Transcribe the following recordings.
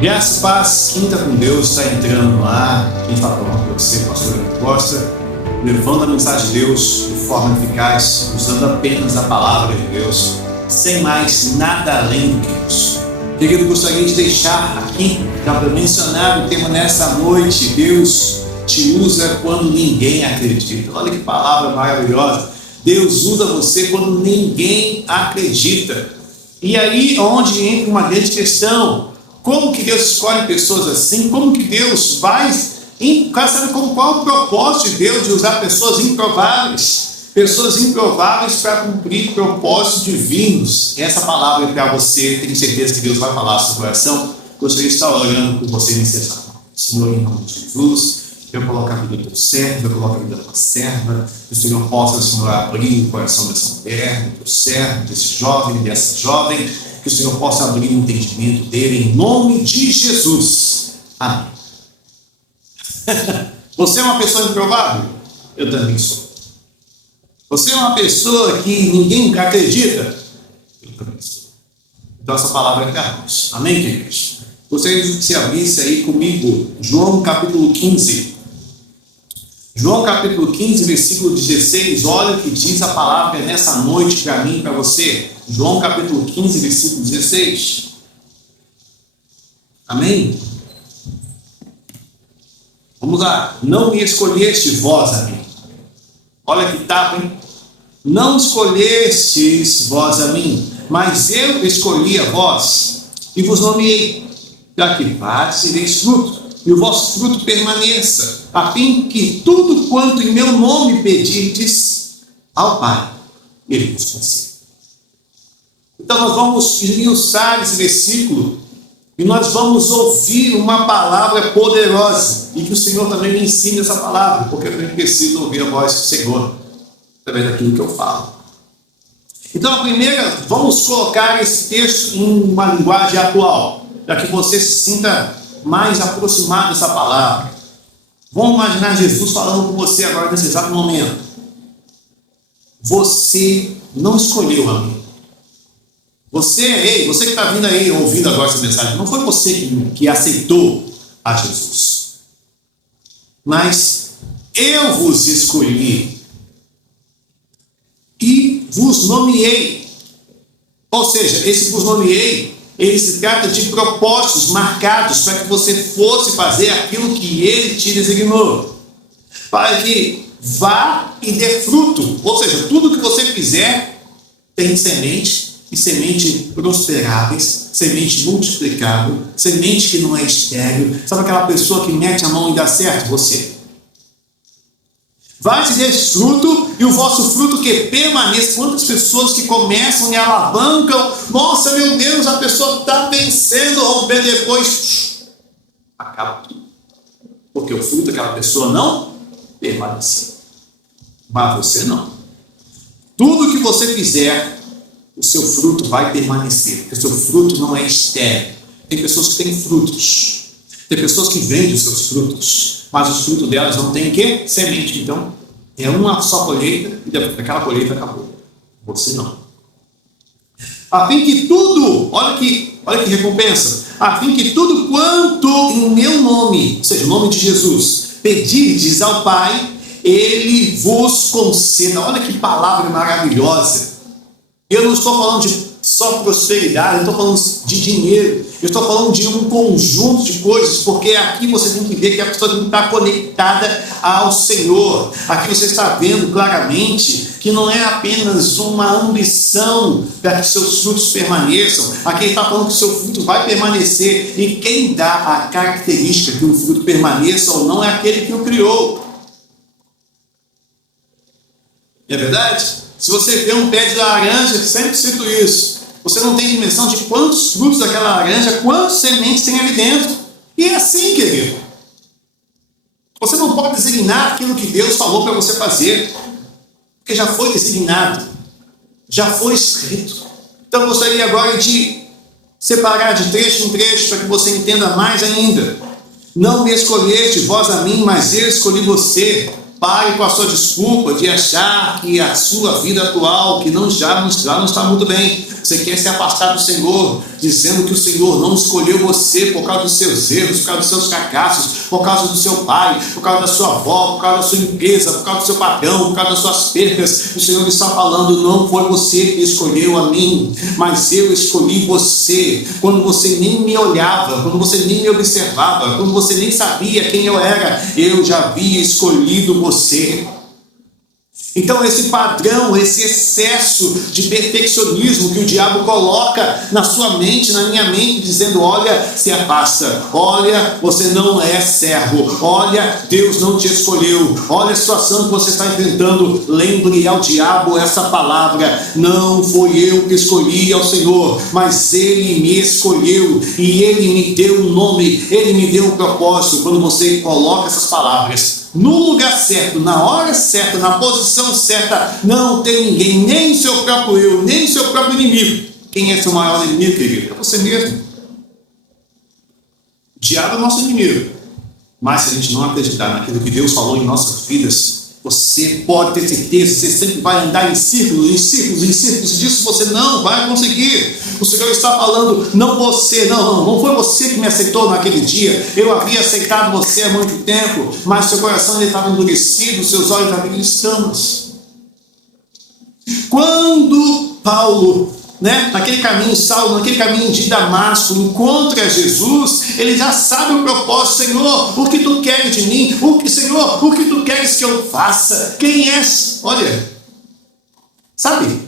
Graça e paz, quem está com Deus está entrando no ar. Quem está falando com você, pastor Ana Costa, levando a mensagem de Deus de forma eficaz, usando apenas a palavra de Deus, sem mais nada além do que isso. Querido, gostaria de deixar aqui, já para mencionar o tema nessa noite: Deus te usa quando ninguém acredita. Olha que palavra maravilhosa. Deus usa você quando ninguém acredita. E aí onde entra uma grande questão: como que Deus escolhe pessoas assim? Como que Deus sabe qual o propósito de Deus de usar pessoas improváveis para cumprir propósitos divinos? Essa palavra é para você. Tenho certeza que Deus vai falar ao seu coração. Gostaria de estar orando por você nesse exato momento. Senhor, em nome de Jesus, eu coloco a vida do teu servo, eu coloco a vida da tua serva. Que o Senhor possa, Senhor, abrir o coração dessa mulher, do teu servo, desse jovem, dessa jovem. Que o Senhor possa abrir o entendimento dele, em nome de Jesus. Amém. Você é uma pessoa improvável? Eu também sou. Você é uma pessoa que ninguém acredita? Eu também sou. Então essa palavra é para nós. Amém, queridos? Gostaria que você abrisse aí comigo João capítulo 15. João capítulo 15, versículo 16, olha o que diz a palavra nessa noite para mim e para você. João capítulo 15, versículo 16. Amém? Vamos lá. Não me escolheste vós a mim. Olha que tapa, hein? Não escolhestes vós a mim, mas eu escolhi a vós e vos nomeei, para que vades e deis fruto, e o vosso fruto permaneça, a fim que tudo quanto em meu nome pedirdes ao Pai, Ele vos conceda. Então nós vamos esmiuçar esse versículo e nós vamos ouvir uma palavra poderosa, e que o Senhor também me ensine essa palavra, porque eu também preciso ouvir a voz do Senhor através daquilo que eu falo. Então a primeira, vamos colocar esse texto em uma linguagem atual, para que você se sinta mais aproximado dessa palavra. Vamos imaginar Jesus falando com você agora nesse exato momento. Você não escolheu a mim. Você que está vindo aí ouvindo agora essa mensagem, não foi você que aceitou a Jesus, mas eu vos escolhi e vos nomeei. Ou seja, esse vos nomeei, ele se trata de propósitos marcados para que você fosse fazer aquilo que ele te designou, para que vá e dê fruto. Ou seja, tudo que você fizer tem semente, e semente prosperáveis, semente multiplicável, semente que não é estéril. Sabe aquela pessoa que mete a mão e dá certo? Você. Vai te dar fruto, e o vosso fruto que permaneça. Quantas pessoas que começam e alavancam, nossa, meu Deus, a pessoa está vencendo, rompendo, depois acaba tudo, porque o fruto daquela pessoa não permaneceu. Mas você não. Tudo que você fizer, o seu fruto vai permanecer, porque o seu fruto não é estéril. Tem pessoas que têm frutos, tem pessoas que vendem os seus frutos, mas os frutos delas não têm o quê? Semente. Então, é uma só colheita, e aquela colheita acabou. Você não. A fim que tudo, olha que recompensa, a fim que tudo quanto em meu nome, ou seja, o nome de Jesus, pedirdes ao Pai, Ele vos conceda. Olha que palavra maravilhosa. Eu não estou falando de só prosperidade, eu estou falando de dinheiro, eu estou falando de um conjunto de coisas, porque aqui você tem que ver que a pessoa tem que estar conectada ao Senhor. Aqui você está vendo claramente que não é apenas uma ambição para que seus frutos permaneçam. Aqui ele está falando que o seu fruto vai permanecer, e quem dá a característica que o fruto permaneça ou não é aquele que o criou. É verdade? Se você vê um pé de laranja, sempre cito isso, você não tem dimensão de quantos frutos daquela laranja, quantas sementes tem ali dentro. E é assim, querido. Você não pode designar aquilo que Deus falou para você fazer, porque já foi designado, já foi escrito. Então eu gostaria agora de separar de trecho em trecho para que você entenda mais ainda. Não me escolheste vós a mim, mas eu escolhi você. Pare com a sua desculpa de achar que a sua vida atual, que já não está muito bem. Você quer se afastar do Senhor, dizendo que o Senhor não escolheu você por causa dos seus erros, por causa dos seus fracassos, por causa do seu pai, por causa da sua avó, por causa da sua empresa, por causa do seu patrão, por causa das suas perdas. O Senhor está falando, não foi você que escolheu a mim, mas eu escolhi você. Quando você nem me olhava, quando você nem me observava, quando você nem sabia quem eu era, eu já havia escolhido você. Então esse padrão, esse excesso de perfeccionismo que o diabo coloca na sua mente, na minha mente, dizendo, olha, se afasta, olha, você não é servo, olha, Deus não te escolheu, olha a situação que você está enfrentando, lembre ao diabo essa palavra, não foi eu que escolhi ao Senhor, mas Ele me escolheu e Ele me deu um nome, Ele me deu um propósito. Quando você coloca essas palavras no lugar certo, na hora certa, na posição certa, não tem ninguém, nem seu próprio eu, nem seu próprio inimigo. Quem é seu maior inimigo, querido? É você mesmo. O diabo é nosso inimigo. Mas se a gente não acreditar naquilo que Deus falou em nossas vidas, você pode ter certeza, você sempre vai andar em círculos, em círculos, em círculos. Disso você não vai conseguir. O Senhor está falando, não você, não foi você que me aceitou naquele dia. Eu havia aceitado você há muito tempo, mas seu coração ele estava endurecido, seus olhos haviam escamas. Quando Paulo, naquele caminho, Saulo, naquele caminho de Damasco, encontra Jesus, ele já sabe o propósito. Senhor, o que tu queres de mim? Senhor, o que tu queres que eu faça? Quem és? Olha, sabe,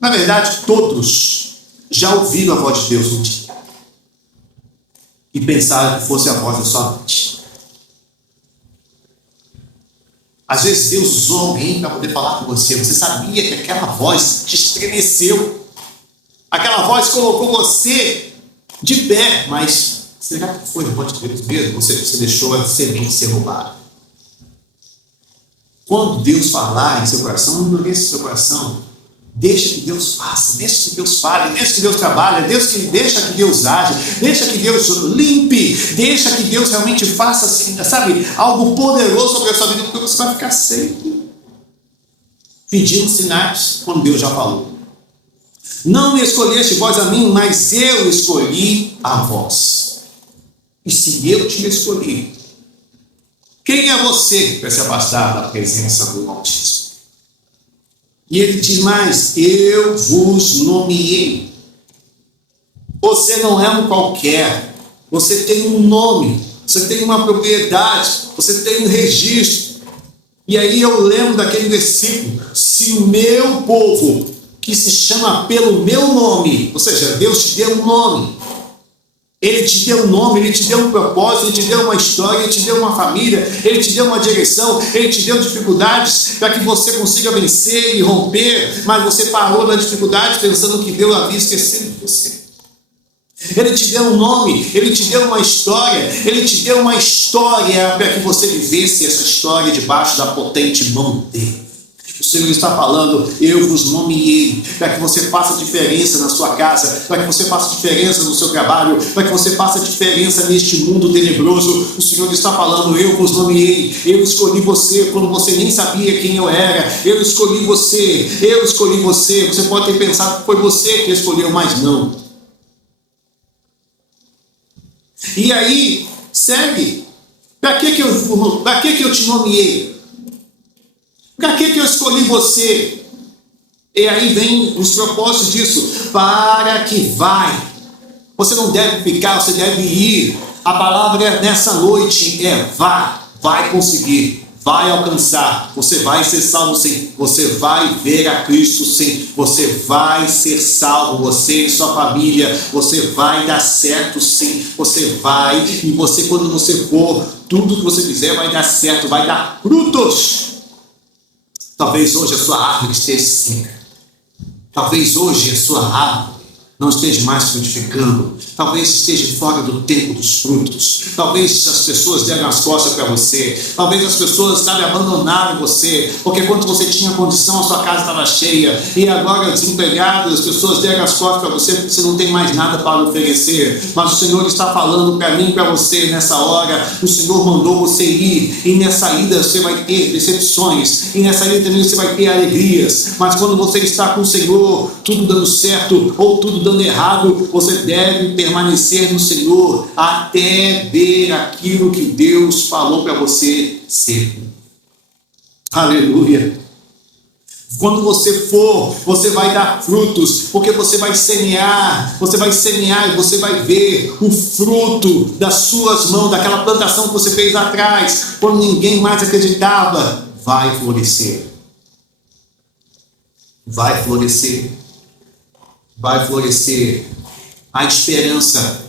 na verdade todos já ouviram a voz de Deus um dia e pensaram que fosse a voz da sua mente. Às vezes Deus usou alguém para poder falar com você. Você sabia que aquela voz te estremeceu, aquela voz colocou você de pé, mas será que foi a voz de Deus mesmo? Você deixou a semente ser roubada. Quando Deus falar em seu coração, não endureça seu coração. Deixa que Deus faça, deixa que Deus fale, deixa que Deus trabalhe, deixa que Deus age, deixa que Deus limpe, deixa que Deus realmente faça, assim, sabe, algo poderoso sobre a sua vida, porque você vai ficar sempre pedindo sinais quando Deus já falou. Não me escolheste vós a mim, mas eu escolhi a vós. E se eu te escolhi, quem é você para se afastar da presença do Altíssimo? E ele diz mais, eu vos nomeei. Você não é um qualquer, você tem um nome, você tem uma propriedade, você tem um registro. E aí eu lembro daquele versículo, se o meu povo, que se chama pelo meu nome, ou seja, Deus te deu um nome, Ele te deu um nome, Ele te deu um propósito, Ele te deu uma história, Ele te deu uma família, Ele te deu uma direção, Ele te deu dificuldades para que você consiga vencer e romper, mas você parou na dificuldade pensando que Deus havia esquecido de você. Ele te deu um nome, Ele te deu uma história, Ele te deu uma história para que você vivesse essa história debaixo da potente mão dEle. O Senhor está falando, eu vos nomeei, para que você faça diferença na sua casa, para que você faça diferença no seu trabalho, para que você faça diferença neste mundo tenebroso. O Senhor está falando, eu vos nomeei, eu escolhi você quando você nem sabia quem eu era, eu escolhi você. Você pode ter pensado que foi você que escolheu, mas não. E aí, segue, para que eu te nomeei? Para que eu escolhi você? E aí vem os propósitos disso. Para que vai. Você não deve ficar, você deve ir. A palavra nessa noite é vá. Vai conseguir. Vai alcançar. Você vai ser salvo sim. Você vai ver a Cristo sim. Você vai ser salvo. Você e sua família. Você vai dar certo sim. Você vai. E você, quando você for, tudo que você fizer vai dar certo. Vai dar frutos. Talvez hoje a sua árvore esteja seca. Talvez hoje a sua árvore não esteja mais frutificando. talvez esteja fora do tempo dos frutos, talvez as pessoas deram as costas para você, talvez as pessoas, abandonaram você, porque quando você tinha condição, a sua casa estava cheia, e agora desempregado, as pessoas deram as costas para você, porque você não tem mais nada para oferecer. Mas o Senhor está falando para mim e para você nessa hora. O Senhor mandou você ir, e nessa ida você vai ter decepções, e nessa ida também você vai ter alegrias. Mas quando você está com o Senhor, tudo dando certo ou tudo dando errado, você deve permanecer no Senhor até ver aquilo que Deus falou para você ser. Aleluia. Quando você for, você vai dar frutos, porque você vai semear e você vai ver o fruto das suas mãos, daquela plantação que você fez lá atrás, quando ninguém mais acreditava. Vai florescer. Vai florescer. Vai florescer. A esperança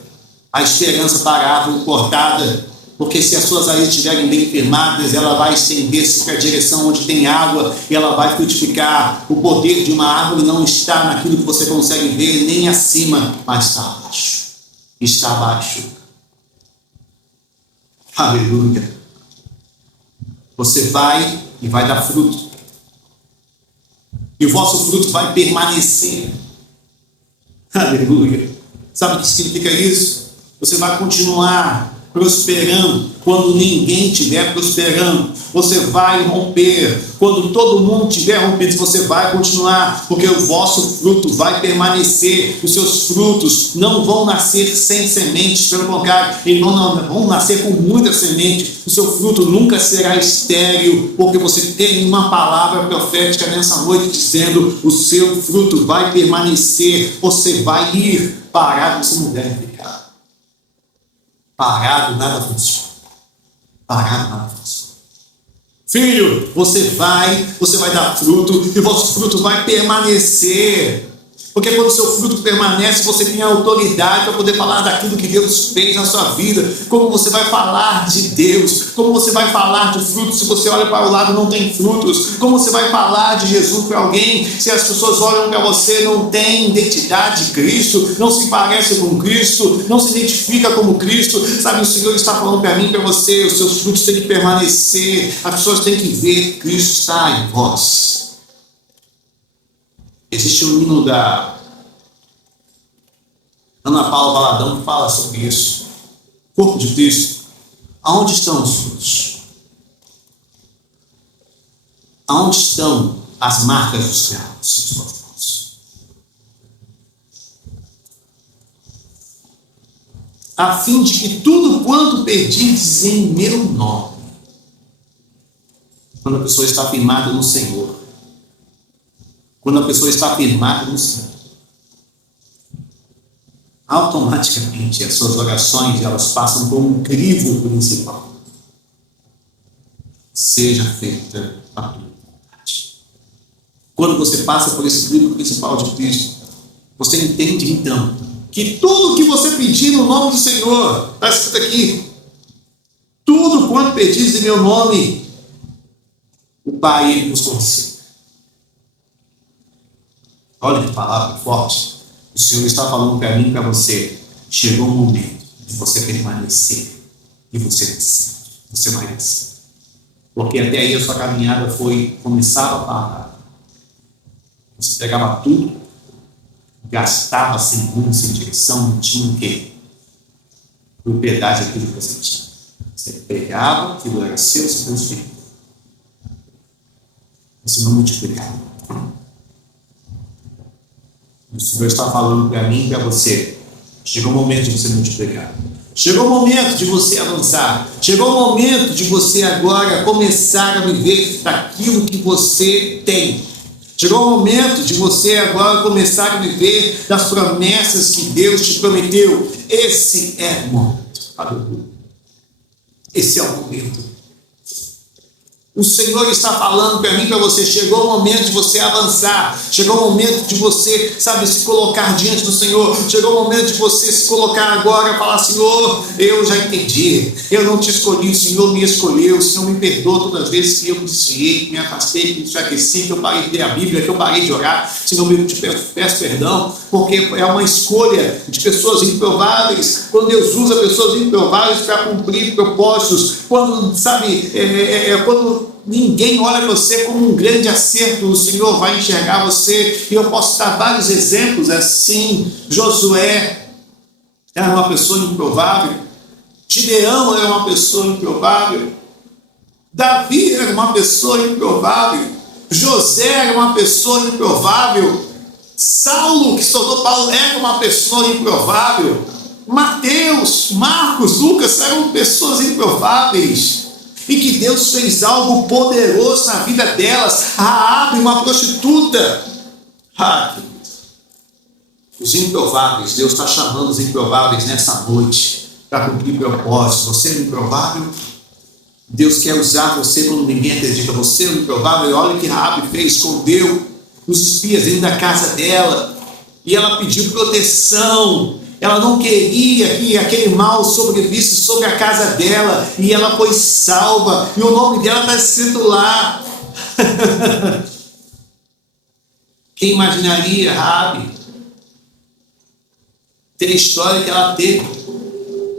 para a árvore cortada. Porque se as suas raízes estiverem bem firmadas, ela vai estender-se para a direção onde tem água e ela vai frutificar. O poder de uma árvore não está naquilo que você consegue ver, nem acima, mas está abaixo. Está abaixo. Aleluia. Você vai e vai dar fruto. E o vosso fruto vai permanecer. Aleluia. Sabe o que significa isso? Você vai continuar prosperando quando ninguém estiver prosperando. Você vai romper quando todo mundo estiver rompido. Você vai continuar, porque o vosso fruto vai permanecer. Os seus frutos não vão nascer sem sementes, pelo contrário, eles vão nascer com muita semente. O seu fruto nunca será estéril, porque você tem uma palavra profética nessa noite dizendo: o seu fruto vai permanecer. Você vai ir parado, você não deve ficar. Parado, nada funciona. Parado, nada funciona. Filho, você vai dar fruto e o vosso fruto vai permanecer. Porque quando o seu fruto permanece, você tem autoridade para poder falar daquilo que Deus fez na sua vida. Como você vai falar de Deus? Como você vai falar de frutos se você olha para o lado e não tem frutos? Como você vai falar de Jesus para alguém se as pessoas olham para você e não tem identidade de Cristo, não se parece com Cristo, não se identifica como Cristo? Sabe, o Senhor está falando para mim e para você, os seus frutos têm que permanecer, as pessoas têm que ver que Cristo está em vós. Existe um hino da Ana Paula Valadão que fala sobre isso. Corpo de Cristo, aonde estão os frutos? Aonde estão as marcas dos cravos em suas mãos? A fim de que tudo quanto pedires em meu nome, quando a pessoa está firmada no Senhor, quando a pessoa está firmada no Senhor, automaticamente as suas orações elas passam por um crivo principal. Seja feita a tua vontade. Quando você passa por esse crivo principal de Cristo, você entende então que tudo que você pedir no nome do Senhor, está escrito aqui, tudo quanto pedis em meu nome, o Pai ele nos concede. Olha que palavra forte. O Senhor está falando para mim e para você. Chegou o momento de você permanecer. E você nascer. Você vai nascer. Porque até aí a sua caminhada começava a parar. Você pegava tudo, gastava sem rumo, sem direção, não tinha o quê? Propriedade daquilo que você tinha. Você pegava, aquilo era seu, você transferia. Você não multiplicava. O Senhor está falando para mim e para você. Chegou o momento de você multiplicar. Chegou o momento de você avançar. Chegou o momento de você agora começar a viver daquilo que você tem. Chegou o momento de você agora começar a viver das promessas que Deus te prometeu. Esse é o momento. Aleluia. Esse é o momento. O Senhor está falando para mim e para você. Chegou o momento de você avançar. Chegou o momento de você, se colocar diante do Senhor. Chegou o momento de você se colocar agora e falar: Senhor, eu já entendi. Eu não te escolhi, o Senhor me escolheu. O Senhor me perdoa todas as vezes que eu me desviei, que me afastei, que me enfraqueci, que eu parei de ler a Bíblia, que eu parei de orar. Senhor, eu te peço perdão. porque é uma escolha de pessoas improváveis. Quando Deus usa pessoas improváveis para cumprir propósitos, quando, sabe, quando ninguém olha para você como um grande acerto, o Senhor vai enxergar você. E eu posso dar vários exemplos assim. Josué era uma pessoa improvável, Gideão era uma pessoa improvável, Davi era uma pessoa improvável, José era uma pessoa improvável, Saulo, que se tornou Paulo, era uma pessoa improvável, Mateus, Marcos, Lucas eram pessoas improváveis, e que Deus fez algo poderoso na vida delas. Raabe, uma prostituta. Os improváveis, Deus está chamando os improváveis nessa noite para cumprir propósitos. Você é improvável? Deus quer usar você quando ninguém acredita. Você é improvável. Olha o que Raabe fez, escondeu os espias dentro da casa dela e ela pediu proteção. Ela não queria que aquele mal sobrevisse sobre a casa dela, e ela foi salva, e o nome dela está escrito lá. Quem imaginaria Raabe ter a história que ela teve?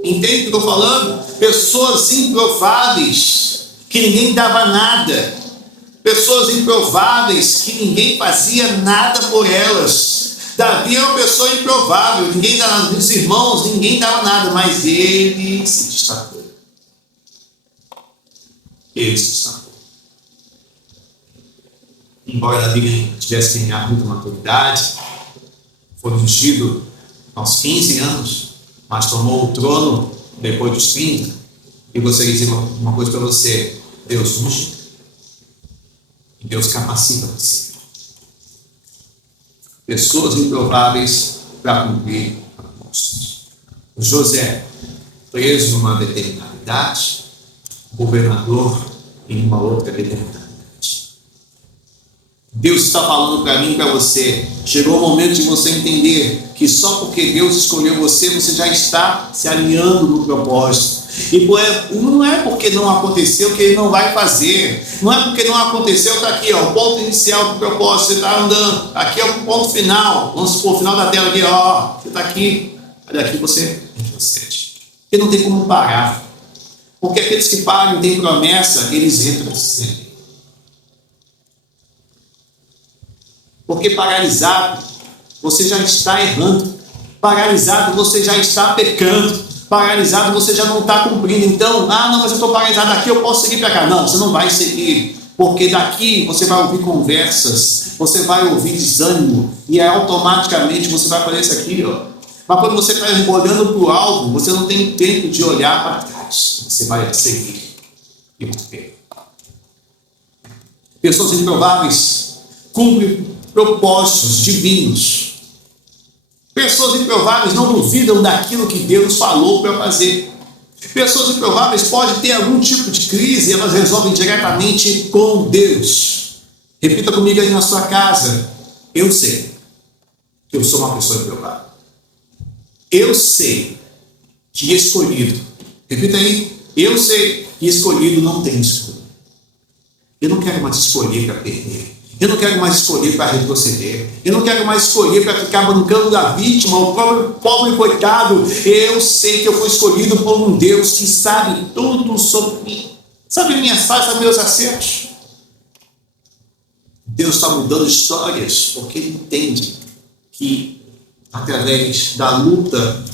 Entende o que eu estou falando? Pessoas improváveis, que ninguém dava nada. Pessoas improváveis, que ninguém fazia nada por elas. Davi é uma pessoa improvável, ninguém dava nada, dos irmãos, ninguém dava nada, mas ele se destacou. Ele se destacou. Embora Davi tivesse ganhado muita maturidade, foi ungido aos 15 anos, mas tomou o trono depois dos 30. E gostaria de dizer uma coisa para você: Deus unge e Deus capacita você. Pessoas improváveis para cumprir propósitos. José, preso numa determinada idade, governador em uma outra determinada idade. Deus está falando para mim e para você. Chegou o momento de você entender que só porque Deus escolheu você, você já está se alinhando no propósito. E não é porque não aconteceu que ele não vai fazer. Não é porque não aconteceu, está aqui, ó, o ponto inicial do propósito, você está andando. Aqui é o ponto final. Vamos supor, o final da tela aqui, ó. Você está aqui. Olha aqui, você retrocede. Porque não tem como parar. Porque aqueles que param e têm promessa, eles retrocedem. Porque paralisado, você já está errando. Paralisado, você já está pecando. Paralisado, você já não está cumprindo. Então, não, mas eu estou paralisado aqui, eu posso seguir para cá. Não, você não vai seguir, porque daqui você vai ouvir conversas, você vai ouvir desânimo, e automaticamente você vai fazer isso aqui, ó. Mas quando você está olhando para o alvo, você não tem tempo de olhar para trás, você vai seguir e romper. Pessoas improváveis cumprem propósitos divinos. Pessoas improváveis não duvidam daquilo que Deus falou para fazer. Pessoas improváveis podem ter algum tipo de crise e elas resolvem diretamente com Deus. Repita comigo aí na sua casa: eu sei que eu sou uma pessoa improvável. Eu sei que escolhido, repita aí, eu sei que escolhido não tem escolha. Eu não quero mais escolher para perder. Eu não quero mais escolher para retroceder. Eu não quero mais escolher para ficar bancando da vítima, o pobre coitado. Eu sei que eu fui escolhido por um Deus que sabe tudo sobre mim. Sabe minhas falhas, sabe meus acertos. Deus está mudando histórias porque Ele entende que através da luta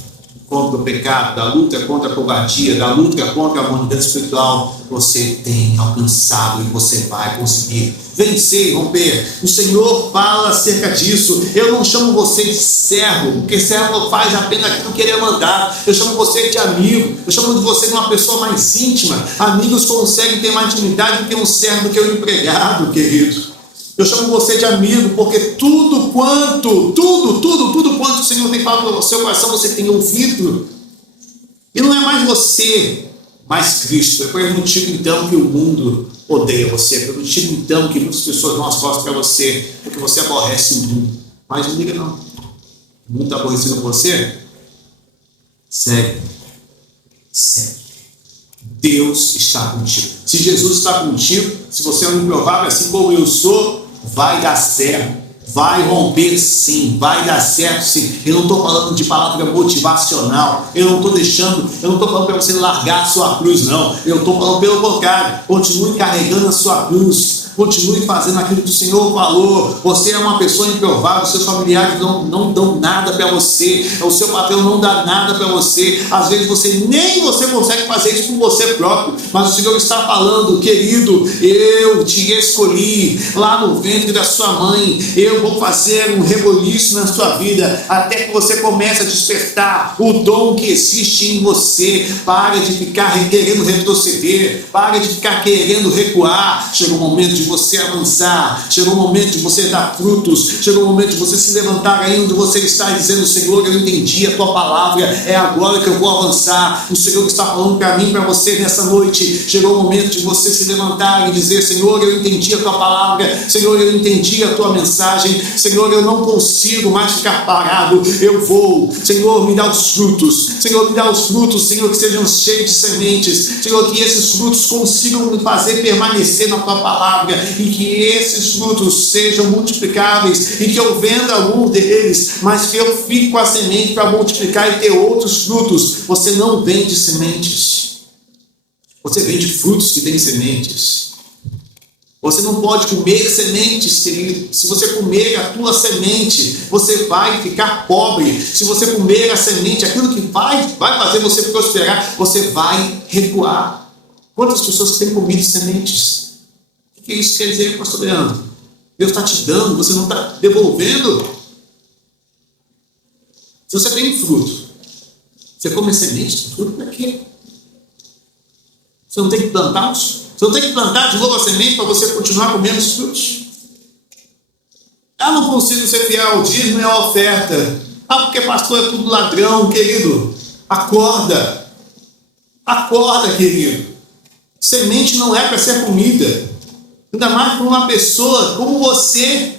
contra o pecado, da luta contra a covardia, da luta contra a humanidade espiritual, você tem alcançado e você vai conseguir vencer e romper. O Senhor fala acerca disso. Eu não chamo você de servo, porque servo faz apenas aquilo que Ele mandar. Eu chamo você de amigo, eu chamo você de uma pessoa mais íntima. Amigos conseguem ter mais intimidade do que um servo, do que um empregado, querido. Eu chamo você de amigo, porque tudo quanto o Senhor tem falado no seu coração, você tem ouvido. E não é mais você, mas Cristo. É por esse motivo, então, que o mundo odeia você. É pelo motivo, então, que muitas pessoas dão as costas para você, porque você aborrece o mundo. Mas não liga, não. O mundo está aborrecido com você? Segue. Deus está contigo. Se Jesus está contigo, se você é um improvável, assim como eu sou, vai dar certo. Vai romper sim, vai dar certo sim. Eu não estou falando de palavra motivacional. Eu não estou falando para você largar a sua cruz, não. Eu estou falando pelo contrário. Continue carregando a sua cruz. Continue fazendo aquilo que o Senhor falou. Você é uma pessoa improvável. Seus familiares não dão nada para você. O seu patrão não dá nada para você. Às vezes nem você consegue fazer isso por você próprio. Mas o Senhor está falando, querido, eu te escolhi lá no ventre da sua mãe. Eu vou fazer um reboliço na sua vida até que você comece a despertar o dom que existe em você. Pare de ficar querendo retroceder. Pare de ficar querendo recuar. Chega um momento de você avançar, chegou o momento de você dar frutos, chegou o momento de você se levantar aí onde você está dizendo: Senhor, eu entendi a tua palavra, é agora que eu vou avançar. O Senhor está falando para mim, para você nessa noite. Chegou o momento de você se levantar e dizer: Senhor, eu entendi a tua palavra, Senhor, eu entendi a tua mensagem, Senhor, eu não consigo mais ficar parado, eu vou. Senhor, me dá os frutos, Senhor, me dá os frutos, Senhor, que sejam cheios de sementes, Senhor, que esses frutos consigam me fazer permanecer na tua palavra, e que esses frutos sejam multiplicáveis, e que eu venda algum deles, mas que eu fique com a semente para multiplicar e ter outros frutos. Você não vende sementes, você vende frutos que têm sementes. Você não pode comer sementes, querido. Se você comer a tua semente, você vai ficar pobre. Se você comer a semente, aquilo que vai fazer você prosperar, você vai recuar. Quantas pessoas têm comido sementes? O que isso quer dizer, pastor Leandro? Deus está te dando, você não está devolvendo. Se você tem fruto, você come semente, fruto para quê? Você não tem que plantar? Você não tem que plantar de novo a semente para você continuar comendo os frutos? Ah, não consigo ser fiel ao dízimo e à oferta. Ah, porque pastor é tudo ladrão, querido. Acorda. Acorda, querido. Semente não é para ser comida. Ainda mais para uma pessoa como você,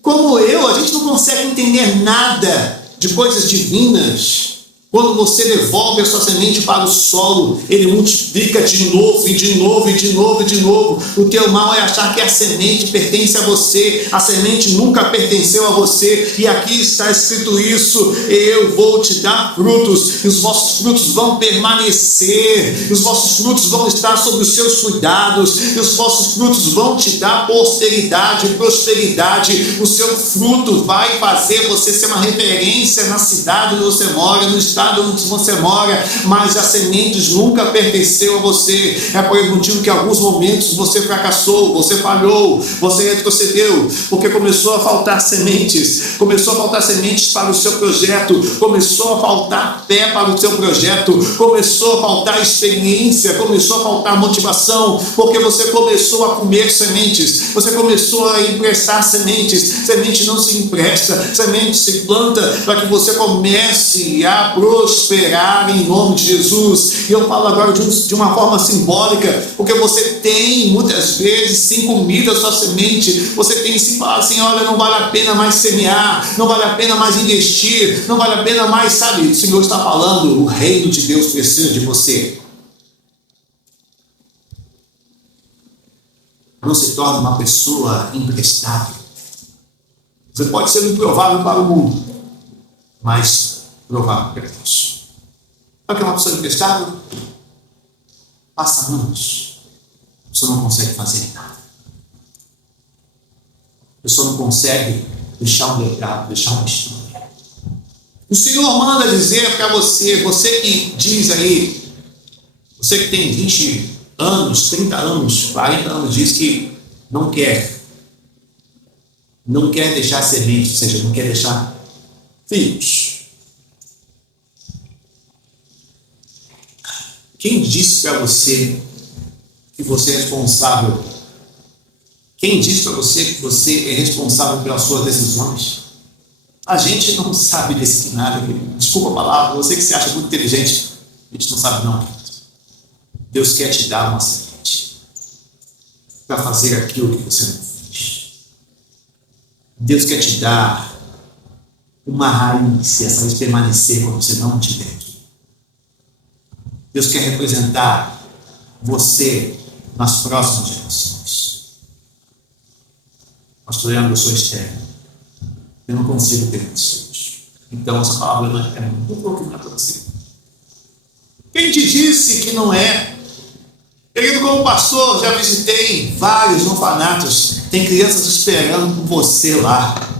como eu. A gente não consegue entender nada de coisas divinas. Quando você devolve a sua semente para o solo, ele multiplica de novo, e de novo, e de novo, e de novo. O teu mal é achar que a semente pertence a você. A semente nunca pertenceu a você. E aqui está escrito isso: eu vou te dar frutos, e os vossos frutos vão permanecer. Os vossos frutos vão estar sob os seus cuidados. E os vossos frutos vão te dar posteridade e prosperidade. O seu fruto vai fazer você ser uma referência na cidade onde você mora, no estado onde você mora, mas as sementes nunca pertenceu a você. É por esse motivo que em alguns momentos você fracassou, você falhou, você retrocedeu, porque começou a faltar sementes, para o seu projeto, começou a faltar fé para o seu projeto, começou a faltar experiência, começou a faltar motivação, porque você começou a comer sementes, você começou a emprestar sementes. Semente não se empresta, semente se planta para que você comece a prosperar em nome de Jesus. E eu falo agora de uma forma simbólica, porque você tem muitas vezes sim comido a sua semente, você tem sim falado assim: olha, não vale a pena mais semear, não vale a pena mais investir, não vale a pena mais, sabe? O Senhor está falando, o reino de Deus precisa de você. Não se torne uma pessoa imprestável. Você pode ser improvável para o mundo, mas provável para Deus. Sabe o que é uma pessoa imprestável? Passa anos, a pessoa não consegue fazer nada. A pessoa não consegue deixar um legado, deixar uma história. O Senhor manda dizer para você, você que diz aí, você que tem 20 anos, 30 anos, 40 anos, diz que não quer deixar semente, ou seja, não quer deixar filhos. Quem disse para você que você é responsável? Quem disse para você que você é responsável pelas suas decisões? A gente não sabe decidir nada. Desculpa a palavra, você que se acha muito inteligente, a gente não sabe não. Deus quer te dar uma semente para fazer aquilo que você não fez. Deus quer te dar uma raiz, e essa raiz permanecer quando você não tiver aqui. Deus quer representar você nas próximas gerações. Pastor Leandro, eu sou externo. Eu não consigo ter muitos filhos. Então essa palavra não é muito profunda para você. Quem te disse que não é? Querido, como pastor, já visitei vários orfanatos. Tem crianças esperando por você lá.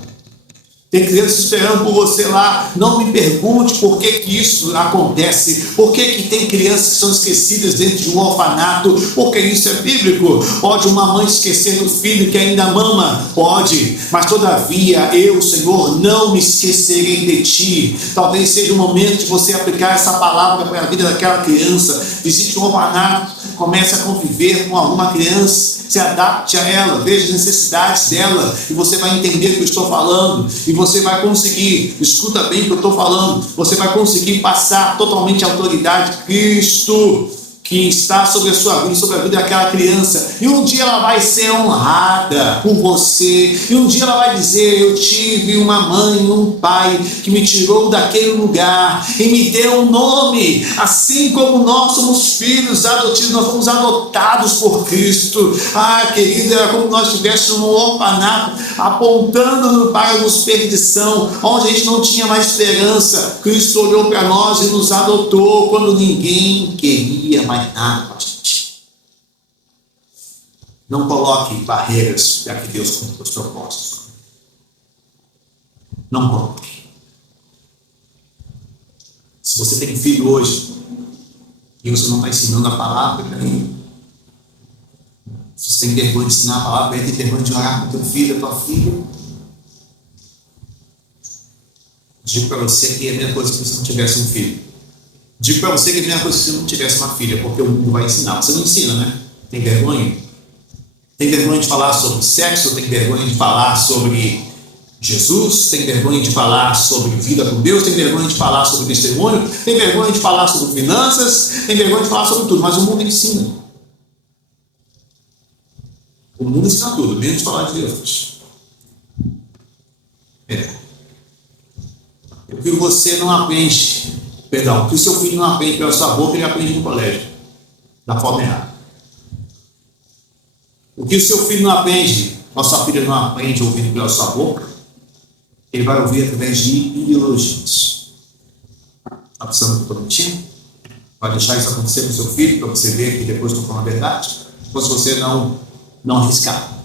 Tem crianças esperando por você lá. Não me pergunte por que isso acontece. Por que tem crianças que são esquecidas dentro de um orfanato? Porque isso é bíblico. Pode uma mãe esquecer do filho que ainda mama? Pode. Mas todavia, eu, Senhor, não me esquecerei de ti. Talvez seja o momento de você aplicar essa palavra para a vida daquela criança. Visite um orfanato. Comece a conviver com alguma criança, se adapte a ela, veja as necessidades dela, e você vai entender o que eu estou falando, e você vai conseguir, escuta bem o que eu estou falando, você vai conseguir passar totalmente a autoridade de Cristo, que está sobre a sua vida, sobre a vida daquela criança, e um dia ela vai ser honrada por você, e um dia ela vai dizer: eu tive uma mãe, um pai que me tirou daquele lugar e me deu um nome, assim como nós somos filhos adotivos, nós fomos adotados por Cristo. Querida, era como nós estivéssemos num orfanato, apontando para nos perdição, onde a gente não tinha mais esperança. Cristo olhou para nós e nos adotou quando ninguém queria mais nada com a gente. Não coloque barreiras para que Deus cumpra os propósitos. Não coloque. Se você tem filho hoje e você não está ensinando a palavra para ele, se você tem vergonha de ensinar a palavra para ele, tem vergonha de orar com teu filho, a tua filha, digo para você que é a mesma coisa que você não tivesse um filho. Digo para você que é a mesma coisa se você não tivesse uma filha, porque o mundo vai ensinar. Você não ensina, né? Tem vergonha? Tem vergonha de falar sobre sexo? Tem vergonha de falar sobre Jesus? Tem vergonha de falar sobre vida com Deus? Tem vergonha de falar sobre testemunho? Tem vergonha de falar sobre finanças? Tem vergonha de falar sobre tudo, mas o mundo ensina. O mundo ensina tudo, menos de falar de Deus. O que você não aprende, o que o seu filho não aprende pela sua boca, ele aprende no colégio, da forma errada. O que o seu filho não aprende, a sua filha não aprende ouvindo pela sua boca, ele vai ouvir através de ideologias. Está precisando que eu estou mentindo? Vai deixar isso acontecer com o seu filho, para você ver que depois estou falando a verdade? Ou se você não arriscar?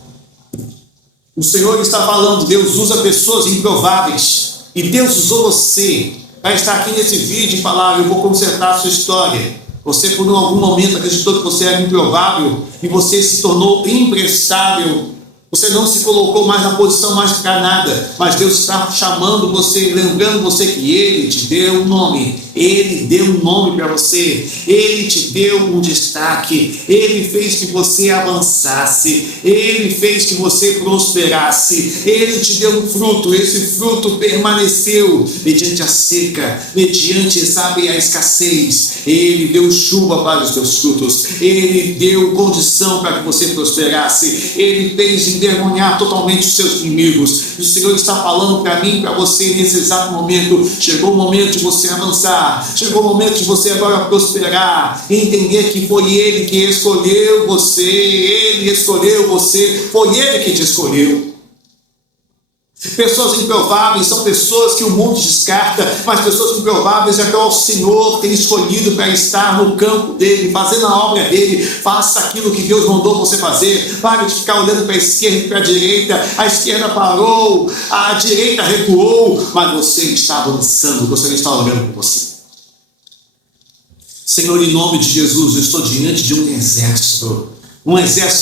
O Senhor está falando, Deus usa pessoas improváveis, e Deus usou você para estar aqui nesse vídeo e falar: eu vou consertar a sua história. Você por algum momento acreditou que você era improvável e você se tornou imprestável. Você não se colocou mais na posição mais para nada, mas Deus está chamando você, lembrando você que Ele te deu um nome. Ele deu um nome para você, Ele te deu um destaque, Ele fez que você avançasse, Ele fez que você prosperasse, Ele te deu um fruto, esse fruto permaneceu mediante a seca, mediante, a escassez. Ele deu chuva para os teus frutos, Ele deu condição para que você prosperasse, Ele fez envergonhar totalmente os seus inimigos. E o Senhor está falando para mim, para você nesse exato momento: chegou o momento de você avançar, chegou o momento de você agora prosperar, entender que foi Ele que escolheu você, Ele escolheu você, foi Ele que te escolheu. Pessoas improváveis são pessoas que o mundo descarta, mas pessoas improváveis é que o Senhor tem escolhido para estar no campo dele, fazendo a obra dele. Faça aquilo que Deus mandou você fazer. Pare de ficar olhando para a esquerda e para a direita. A esquerda parou, a direita recuou, mas você está avançando, você está olhando por você. Senhor, em nome de Jesus, eu estou diante de um exército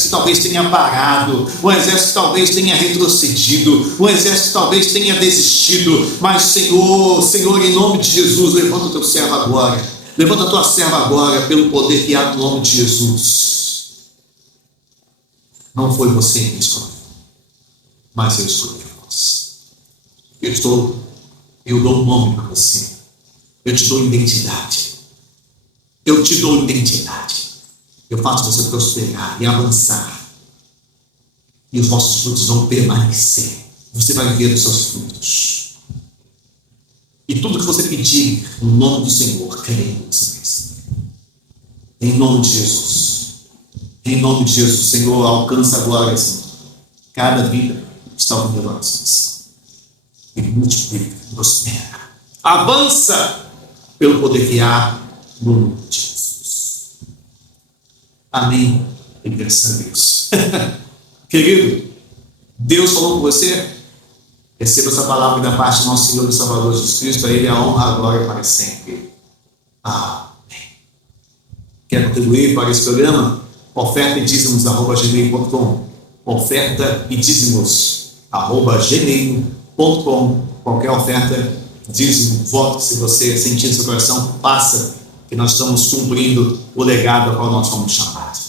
que talvez tenha parado, um exército que talvez tenha retrocedido, um exército que talvez tenha desistido, mas Senhor, em nome de Jesus, levanta o teu servo agora, levanta a tua serva agora, pelo poder que há no nome de Jesus. Não foi você que escolheu, mas eu escolhi você. Eu dou um nome para você, eu te dou identidade. Eu faço você prosperar e avançar. E os vossos frutos vão permanecer. Você vai ver os seus frutos. E tudo que você pedir no nome do Senhor, creia que você vai receber. Em nome de Jesus. Em nome de Jesus, Senhor, alcança agora, Senhor, cada vida que está ouvindo a oração. e multiplica, prospera. Avança pelo poder que há no nome de Jesus. Amém. E graças a Deus. Querido, Deus falou com você? Receba essa palavra da parte do nosso Senhor e Salvador Jesus Cristo. A Ele a honra, a glória para sempre. Amém. Quer contribuir para esse programa? Oferta e dízimos @gmail.com. Oferta e dízimos @gmail.com. Qualquer oferta, dízimo, voto, se você sentir no seu coração, passa, que nós estamos cumprindo o legado ao qual nós fomos chamados.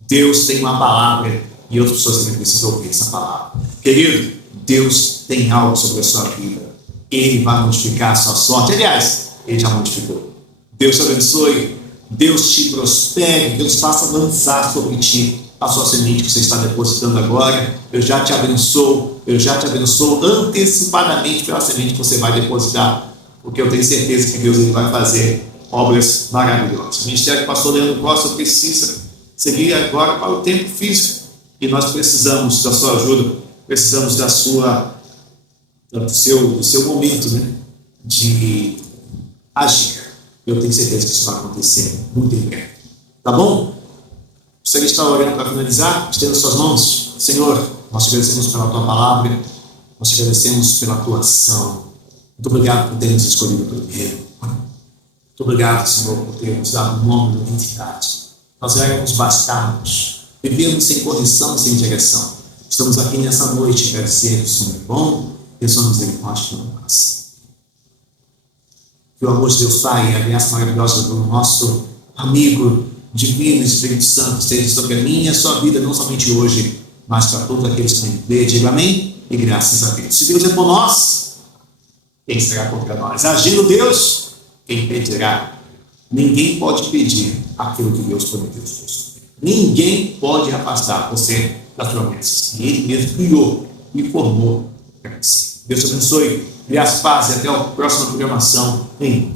Deus tem uma palavra e outras pessoas também precisam ouvir essa palavra. Querido, Deus tem algo sobre a sua vida. Ele vai modificar a sua sorte. Aliás, Ele já modificou. Deus te abençoe, Deus te prospere, Deus faça lançar sobre ti a sua semente que você está depositando agora. Eu já te abençoo antecipadamente pela semente que você vai depositar, porque eu tenho certeza que Deus ele vai fazer obras maravilhosas. O Ministério Pastor Leandro Costa precisa seguir agora para o tempo físico e nós precisamos da sua ajuda, precisamos do seu momento, né, de agir. Eu tenho certeza que isso vai acontecer muito em breve. Tá bom? Você que está orando para finalizar, estenda suas mãos. Senhor, nós te agradecemos pela tua palavra, nós te agradecemos pela tua ação. Muito obrigado por ter nos escolhido primeiro. Muito obrigado, Senhor, por ter nos dado um nome de identidade. Nós éramos bastardos, vivíamos sem correção, sem direção. Estamos aqui nessa noite para dizer que o Senhor é bom e a sua misericórdia não passa. Que o amor de Deus Pai e a graça maravilhosa do nosso amigo divino Espírito Santo esteja sobre a minha e a sua vida, não somente hoje, mas para todos aqueles que têm ver. Diga amém e graças a Deus. Se Deus é por nós, quem será contra nós? Agindo Deus, quem impedirá? Ninguém pode impedir aquilo que Deus prometeu. Ninguém pode afastar você das promessas que Ele mesmo criou e formou para você. Deus te abençoe. Graças, paz e até a próxima programação em